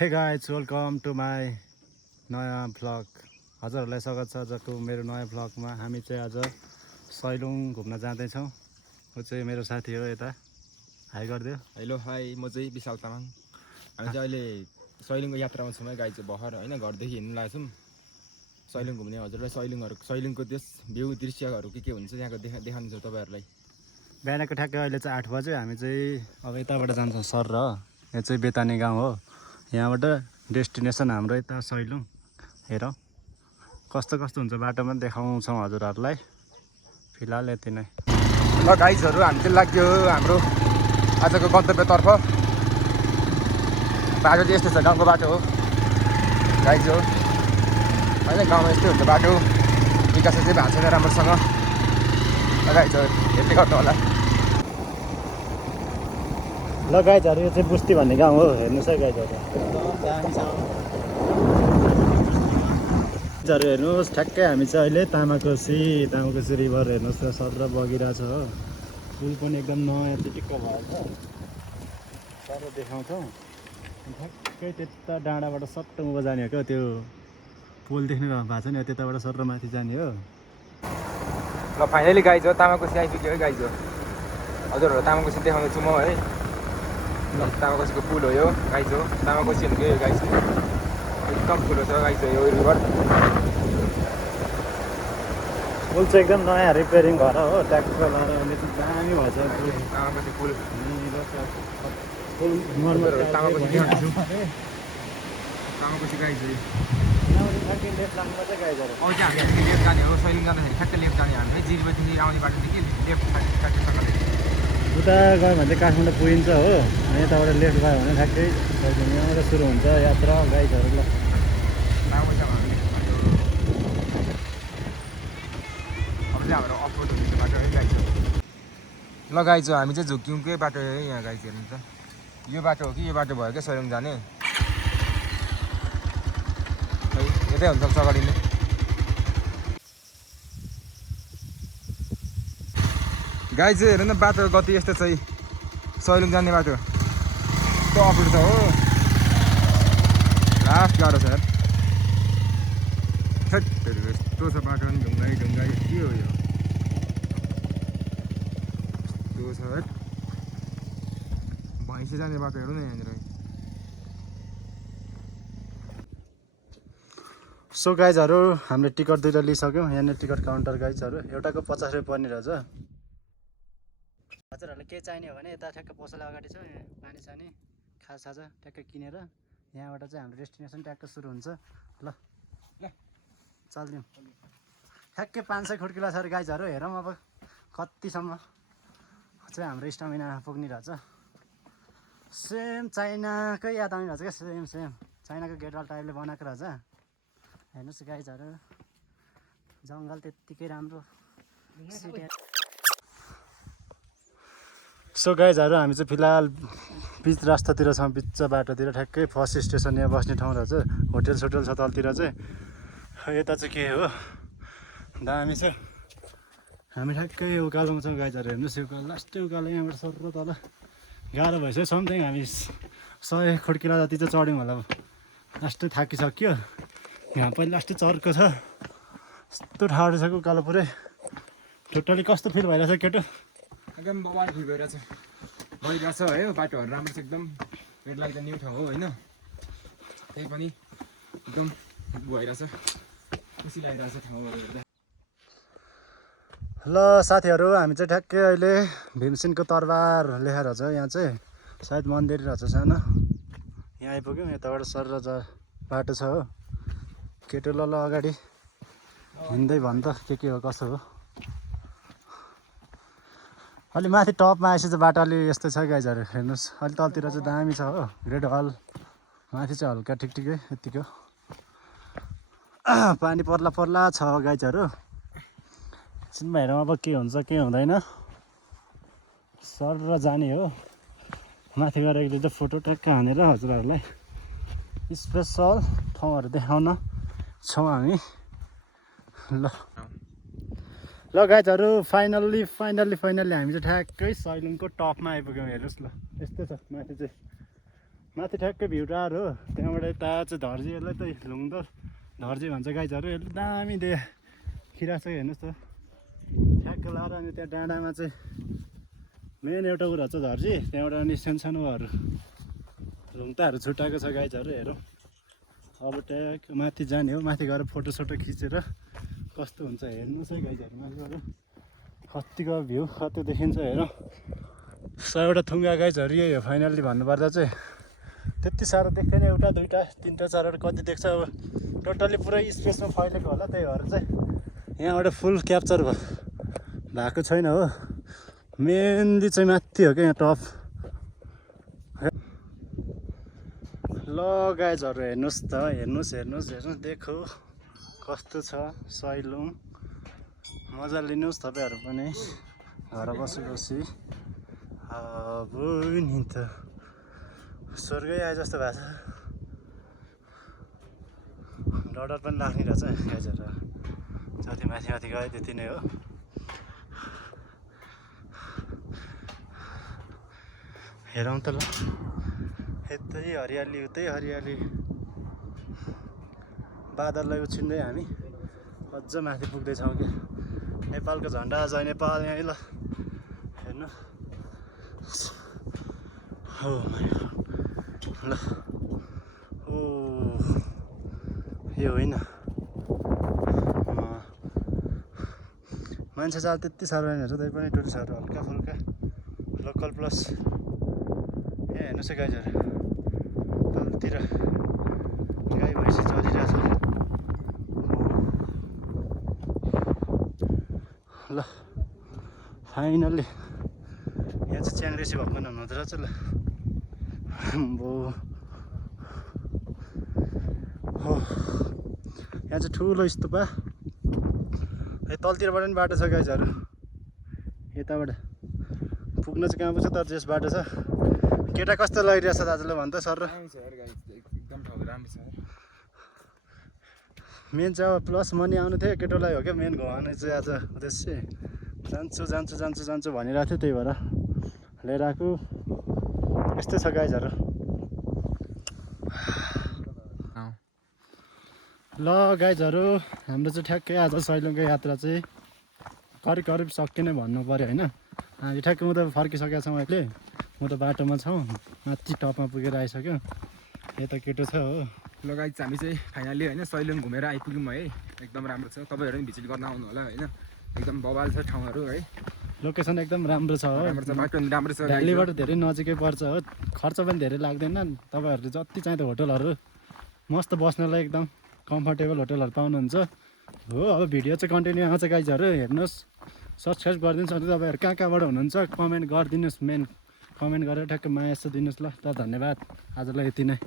हे guys welcome to my नयाँ vlog. हजुरहरूलाई स्वागत छ आजको मेरो नयाँ भ्लगमा। हामी चाहिँ आज सैलुङ घुम्न जाँदैछौँ। ऊ चाहिँ मेरो साथी हो, यता हाई गरिदियो। हेलो हाई, म चाहिँ विशाल तामाङ। हामी चाहिँ अहिले सैलुङको यात्रामा छौँ है गाई चाहिँ भर्खर होइन घरदेखि हिँड्नु लागेको छौँ सैलुङ घुम्ने। हजुरलाई सैलुङको त्यस भ्यू दृश्यहरू के हुन्छ त्यहाँको देखाउनु छ तपाईँहरूलाई। बिहानको ठ्याक्कै अहिले चाहिँ 8 बज्यो। हामी चाहिँ अब यताबाट जान्छौँ सर र यो चाहिँ बेतानी गाउँ हो। यहाँबाट डेस्टिनेसन हाम्रो यता सैलुङ। हेरौँ कस्तो कस्तो हुन्छ बाटोमा देखाउँछौँ हजुरहरूलाई। फिलहाल यति नै। ल गाइजहरू हामी चाहिँ लाग्यो हाम्रो आजको गन्तव्यतर्फ। बाटो चाहिँ यस्तो छ, गाउँको बाटो हो गाइज हो होइन। गाउँमा यस्तै हुन्छ बाटो, विकास चाहिँ भएको छैन राम्रोसँग। गाइज यति गर्नु होला। ल गाइजहरू यो चाहिँ बुस्ती भन्ने गाउँ हो, हेर्नुहोस् है गाइजहरू। हेर्नुहोस् ठ्याक्कै हामी चाहिँ अहिले तामाकोसी रिभर हेर्नुहोस् र सर बगिरहेछ हो। पुल पनि एकदम नयाँ चिटिक्क भएको छ। सर देखाउँछौँ ठ्याक्कै त्यता डाँडाबाट सट्ट उँभो जाने हो क्या, त्यो पुल देख्नु भएको छ नि, त्यताबाट सर माथि जाने हो। ल फाइनली गाइज हो तामाकोसी आइपुग्यो है गाइज हो। हजुरहरू तामाकोसी देखाउँदैछु म है। तामाकोसीको पुल हो यो गाइज हो। तामाकोसी भनेको यो गाइज एकदम ठुलो छ गाइज हो यो रिभर। पुल चाहिँ एकदम नयाँ रिपेयरिङ भएर हो, ट्याक्टर लगाएर अहिले चाहिँ दामी भएछ तामाकोसी पुल। तामाकोसी गाइज हो। ठ्याक्कै लेफ्ट लाग्नुपर्छ गाइजहरू। अब चाहिँ हामी लेफ्ट जाने हो, सैलुङ जाँदाखेरि ठ्याक्कै लेफ्ट जाने हामी है। जिरीबदेखि आउने बाटोदेखि लेफ्ट ठ्याक्कै उता गयो भने चाहिँ काठमाडौँ पुगिन्छ हो। यताबाट लेफ्ट गयो भने ठ्याक्कै यहाँबाट सुरु हुन्छ यात्रा गाइजहरू। ल अब चाहिँ हाम्रो अफरोड हुने बाटो है गाइज हो। ल गाइज हो हामी चाहिँ झुक्क्युङकै बाटो है यहाँ गाइज हेर्नु त। यो बाटो हो कि यो बाटो भयो क्या सैलुङ जाने है। यतै हुन्छ अगाडि नै गाई चाहिँ हेर्नु न बाटो गति यस्तो छ। सैलुङ जाने बाटो यस्तो अफरोड छ हो, लास्ट गाह्रो छ यार। यस्तो छ बाटो पनि ढुङ्गाई के हो यो यस्तो छ है। भैँसी जाने बाटो हेर्नु न यहाँनिर। सो गाइजहरू हामीले टिकट दुइटा लिइसक्यौँ। यहाँनिर टिकट काउन्टर गाइजहरू एउटाको 50 रुपियाँ पर्ने रहेछ। हजुरहरूलाई के चाहिने हो भने यता ठ्याक्क पसला अगाडि छ, पानी सानी खाजा ट्याक्कै किनेर यहाँबाट चाहिँ हाम्रो डेस्टिनेसन ट्याक्क सुरु हुन्छ। ल चलिदिउँ। ठ्याक्कै 500 खुड्किला छ अरे गाइजहरू। हेरौँ अब कतिसम्म चाहिँ हाम्रो स्टामिना पुग्ने रहेछ। सेम चाइनाकै याद आउने रहेछ क्या, सेम चाइनाको गेटवाल टाइपले बनाएको रहेछ। हेर्नुहोस् गाइजहरू, जङ्गल त्यत्तिकै राम्रो। सो गाइजहरू हामी चाहिँ फिलहाल बिच रास्तातिर छौँ, बिच बाटोतिर। ठ्याक्कै फर्स्ट स्टेसन यहाँ बस्ने ठाउँ रहेछ। होटेल सोटेल छ तलतिर चाहिँ। यता चाहिँ के हो दामी छ। हामी ठ्याक्कै उकालोमा छौँ गाइजहरू। हेर्नुहोस् उकालो, लास्टै उकालो यहाँबाट सर तल गाह्रो भइसक्यो। समथिङ हामी 100 खुड्किला जति चाहिँ चढ्यौँ होला। लास्टै थाकिसक्यो। यहाँ पनि लास्टै चर्को छ, यस्तो ठाडो छ उकालो पुरै। टोटली कस्तो फिल भइरहेछ केटो? एकदम बवाल फिल भइरहेछ है। बाटोहरू राम्रो छ एकदम। मेरो लागि त न्यू ठाउँ हो होइन, त्यही पनि एकदम भइरहेछ, खुसी लागिरहेछ ठाउँहरू हेर्दा। ल साथीहरू हामी चाहिँ ठ्याक्कै अहिले भीमसेनको तरबार लेखेर छ यहाँ चाहिँ, सायद मन्दिर रहेछ सानो। यहाँ आइपुग्यौँ। यताबाट सर र बाटो छ हो। केटो ल अगाडि हिँड्दै भन् त के हो कसो हो। अलि माथि टपमा आएपछि चाहिँ बाटो अलि यस्तो छ गाइजहरू। हेर्नुहोस् अलि तलतिर चाहिँ दामी छ हो, ग्रेट हल। माथि चाहिँ हल्का ठिकै यत्तिको पानी पर्ला छ गाइजहरू। एकछिनमा हेरौँ अब के हुन्छ के हुँदैन। सर र जाने हो माथि गएर एक दुईवटा फोटो ट्याक्क हानेर हजुरहरूलाई स्पेसल ठाउँहरू देखाउन छौँ हामी। ल गाइजहरू फाइनल्ली हामी चाहिँ ठ्याक्कै सैलुङको टपमा आइपुग्यौँ। हेर्नुहोस् ल यस्तो छ माथि चाहिँ माथि ठ्याक्कै भ्यू टावर हो त्यहाँबाट यता चाहिँ धर्जी यसलाई त लुङदर धर्जी भन्छ गाइजहरू यसले दामी देखिरहेको छ हेर्नुहोस् त ठ्याक्क लाएर अनि त्यहाँ डाँडामा चाहिँ मेन एउटा कुरा छ धर्जी त्यहाँबाट अनि सानोसानोहरू लुङ्ताहरू छुट्याएको छ गाइजहरू हेरौँ अब ट्याक माथि जाने हो माथि गएर फोटोसोटो खिचेर कस्तो हुन्छ हेर्नुहोस् है गाइजहरू माथिबाट कतिको भ्यू कति देखिन्छ हेरौँ 100वटा थुङ्गा गाइजहरू यही हो फाइनल्ली भन्नुपर्दा चाहिँ त्यति साह्रो देख्दैन एउटा दुईवटा तिनवटा चारवटा कति देख्छ अब टोटल्ली पुरै स्पेसमा फैलेको होला त्यही भएर चाहिँ यहाँबाट फुल क्याप्चर भएको छैन हो मेनली चाहिँ माथि हो क्या यहाँ टप ल गाइजहरू हेर्नुहोस् त हेर्नुहोस् देखो कस्तो छ सैलुङ मजा लिनुहोस् तपाईँहरू पनि घर बसी अब नि त स्वर्गै आए जस्तो भएको छ डर पनि लाग्ने रहेछ गाइजहरू जति माथि गयो त्यति नै हो हेरौँ त ल यतै हरियाली उतै हरियाली बादललाई उछिन्दै हामी अझ माथि पुग्दैछौँ क्या नेपालको झन्डा जय नेपाल यहीँ ल हेर्नु हो ल ओ यो होइन मान्छे चाल त्यति साह्रो होइन रहेछ त्यही पनि टुरिस्टहरू हल्का फुल्का लोकल प्लस ए हेर्नुहोस् है गाइजहरू तलतिर गाई भैँसी चलिरहेछ ल फाइनल्ली यहाँ चाहिँ च्याङ्रेसी भगवान हुनुहुँदो रहेछ ल हो यहाँ चाहिँ ठुलो स्तूपा ए तलतिरबाट पनि बाटो छ गाइजहरू यताबाट पुग्न चाहिँ कहाँ पुग्छ तर त्यस बाटो छ केटा कस्तो लगिरहेछ दाजुले भन् त सर र एकदम ठाउँ राम्रो छ मेन चाहिँ अब प्लस मनी आउनु थियो केटोलाई हो क्या मेन घुमाउने चाहिँ आज उद्देश्य जान्छु भनिरहेको थियो त्यही भएर लिएर आएको यस्तै छ गाइजहरू ल गाइजहरू हाम्रो चाहिँ ठ्याक्कै आज सैलुङको यात्रा चाहिँ करिब सक्यो नै भन्नु पऱ्यो होइन हामी ठ्याक्कै म त फर्किसकेको छौँ अहिले म त बाटोमा छौँ माथि टपमा पुगेर आइसक्यो यता केटो छ हो ल गाइज हामी चाहिँ फाइनली होइन सैलुङ घुमेर आइपुग्यौँ है एकदम राम्रो छ तपाईँहरू पनि भिजिट गर्न आउनु होला होइन एकदम बवाल छ ठाउँहरू है लोकेसन एकदम राम्रो छ हो राम्रो छ बाटो पनि राम्रो छ भ्यालीबाट धेरै नजिकै पर्छ हो खर्च पनि धेरै लाग्दैन तपाईँहरूले जति चाहिँदो होटलहरू मस्त बस्नलाई एकदम कम्फर्टेबल होटलहरू पाउनुहुन्छ हो अब भिडियो चाहिँ कन्टिन्यू आउँछ गाइजहरू हेर्नुहोस् सब्सक्राइब गरिदिनुहोस् अनि तपाईँहरू कहाँबाट हुनुहुन्छ कमेन्ट गरिदिनुहोस् मेन कमेन्ट गरेर ठ्याक्कै माया यसो दिनुहोस् ल धन्यवाद आजलाई यति नै